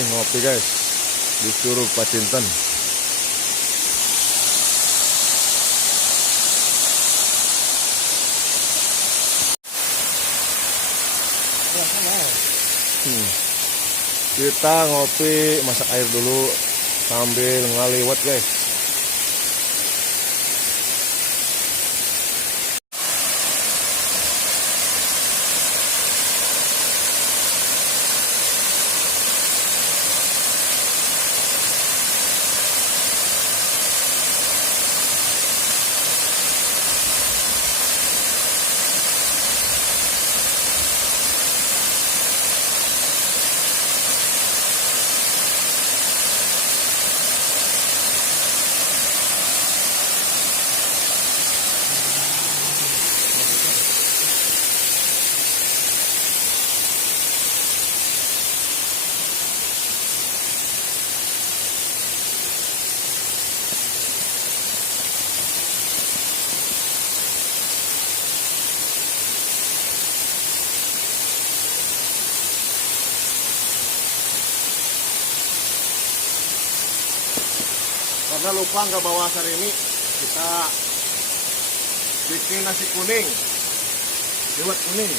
Nih ngopi guys di Curug Pacinten. Kita ngopi, masak air dulu sambil ngaliwat guys. Karena lupa nggak bawa sarimi, kita bikin nasi kuning, liwet kuning.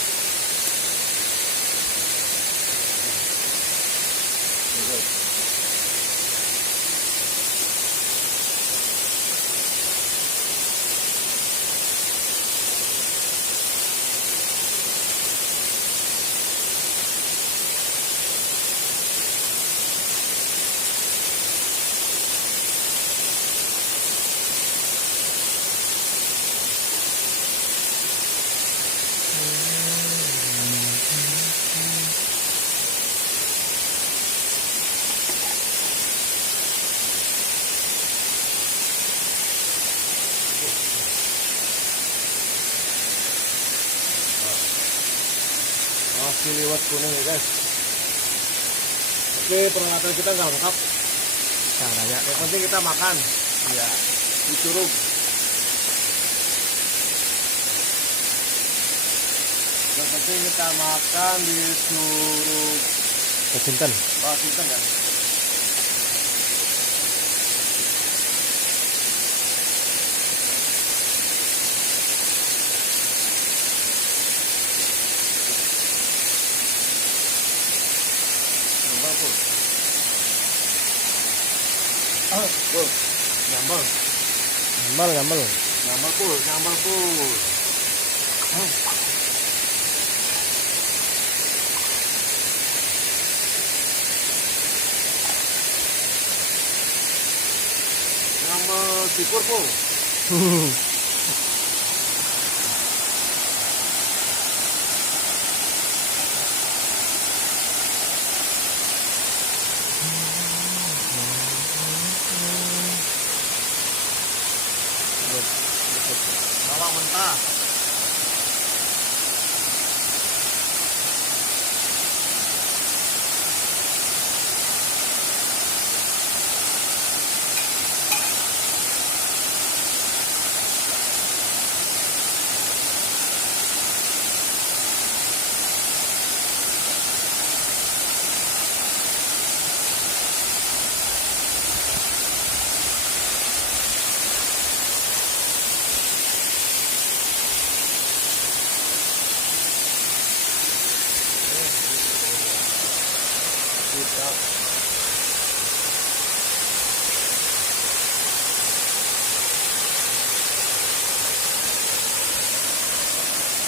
Masih liwet kuning ya guys. Oke, peralatan kita nggak lengkap. Caranya, yang penting kita makan. Ya, di Curug. Yang penting kita makan di Curug Pacinten. Pacinten ya. Nyambel pul. Nyambel sikur pul. Bawang mentah.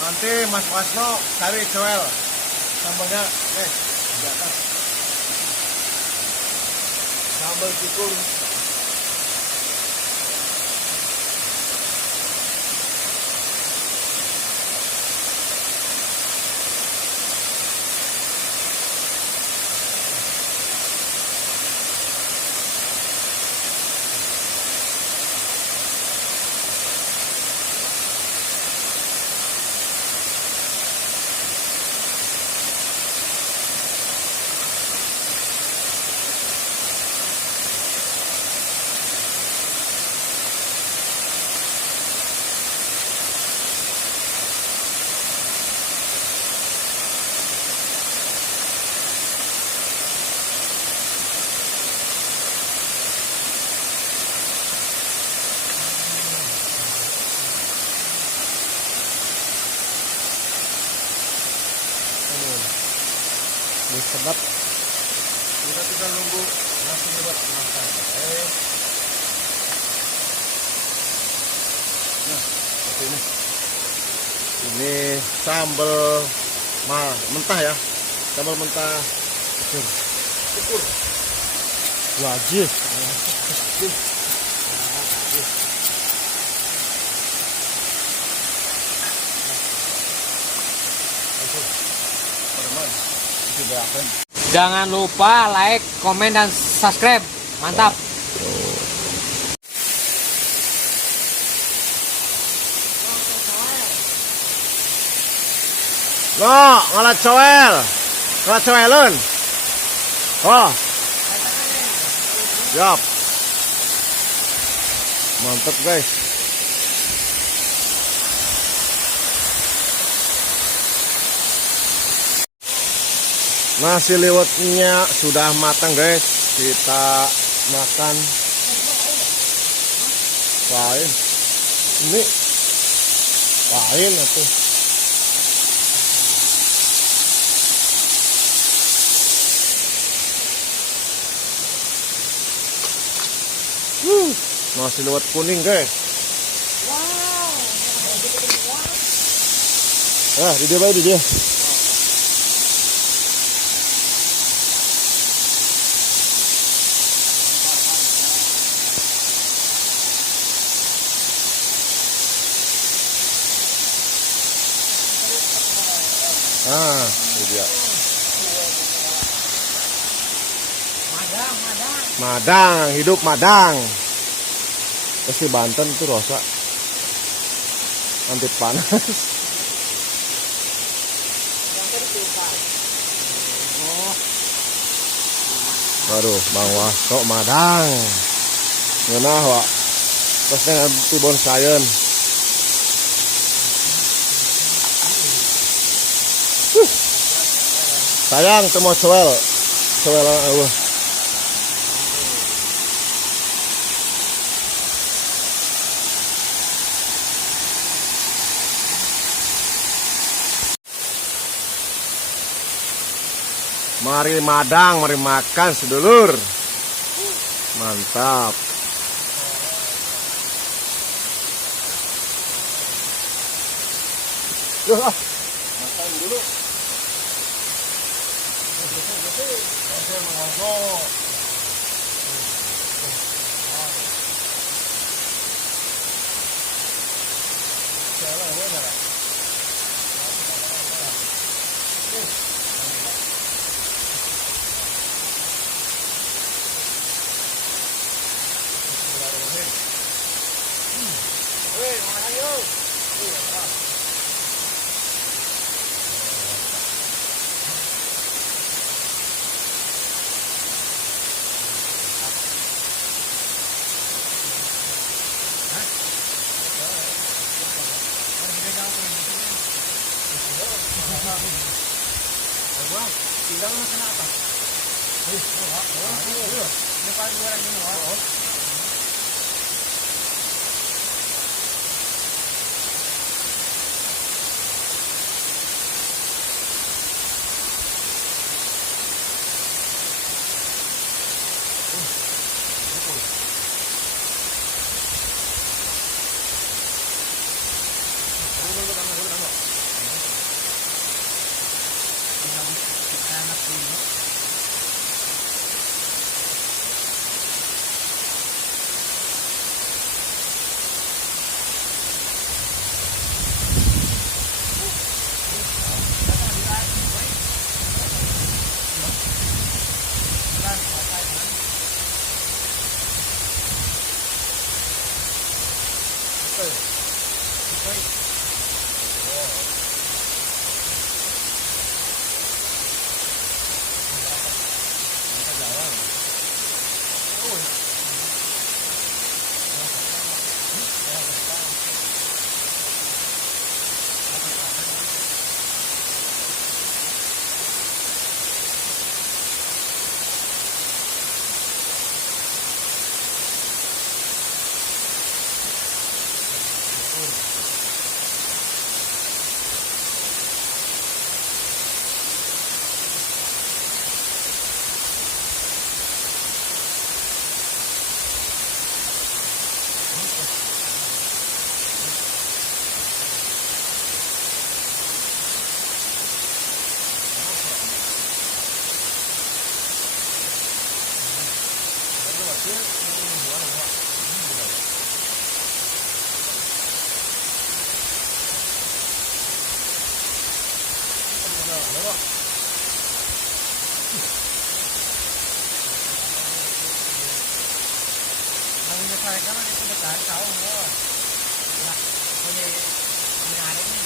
Nanti Mas Wasno cari coel sambalnya di atas. Sambal sikur. sedap. Kita tinggal nunggu nasi liwet matang. Nah, seperti ini. Ini sambal mentah ya. Sambal mentah cukur. Wajib. Jangan lupa like, komen, dan subscribe. Mantap. Lo, ngalat cowelun. Oh. Siap. Mantap guys. Nasi liwetnya sudah matang guys. Kita makan. Lain. Ini lain atau nasi liwet kuning guys. Wow. Di dia. Ini dia. Madang, hidup Madang. Pasti Banten tuh Rosa. Anti panas. Waduh, Bang Wasko Madang. Ngeunah wa. Terus dengan tibon sayeun. Sayang teu mau cowel eueuh. Mari Madang, mari makan sedulur. Mantap. Makan dulu. Tinggal makan apa? Ini paling goreng ini. Bro. Yang menyesuaikan itu besar tahu loh. Ya, punya menarik nih.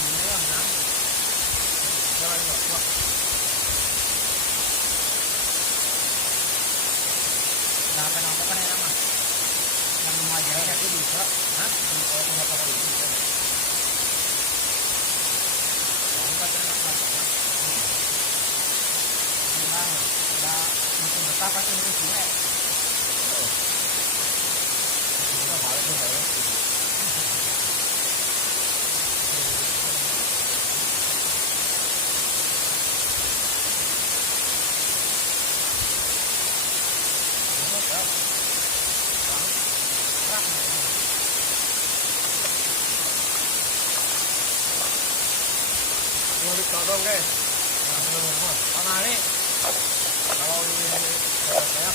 Ini yang enam. Jangan enggak. Nah, kenapa kan enak mah? Yang mau aja itu bisa. Hah? Kalau pemaparan ini bisa. Enggak terlalu banyak. Gimana? Udah makin betah pasti urus gue. Kita balik ke saya. Mau ditodong guys. Pamali. Kalau di saya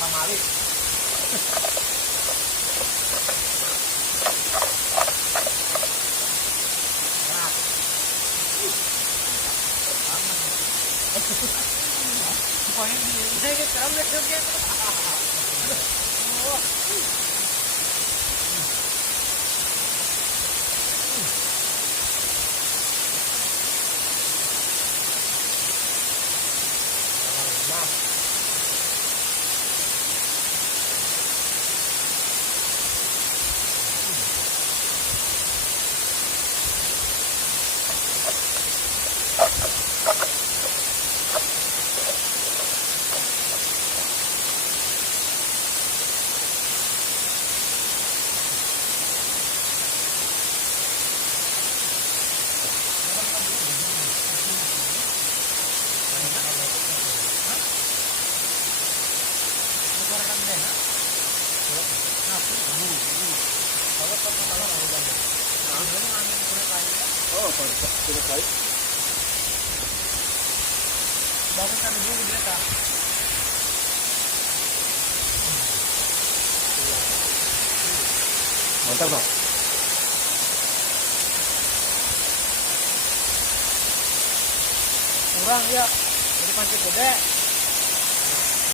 pamali. Pokoknya saya sekarang udah kerja. Oh, selesai. Bagus kan dulu dia tak. Mantap dong. Kurang ya. Jadi pancing gede.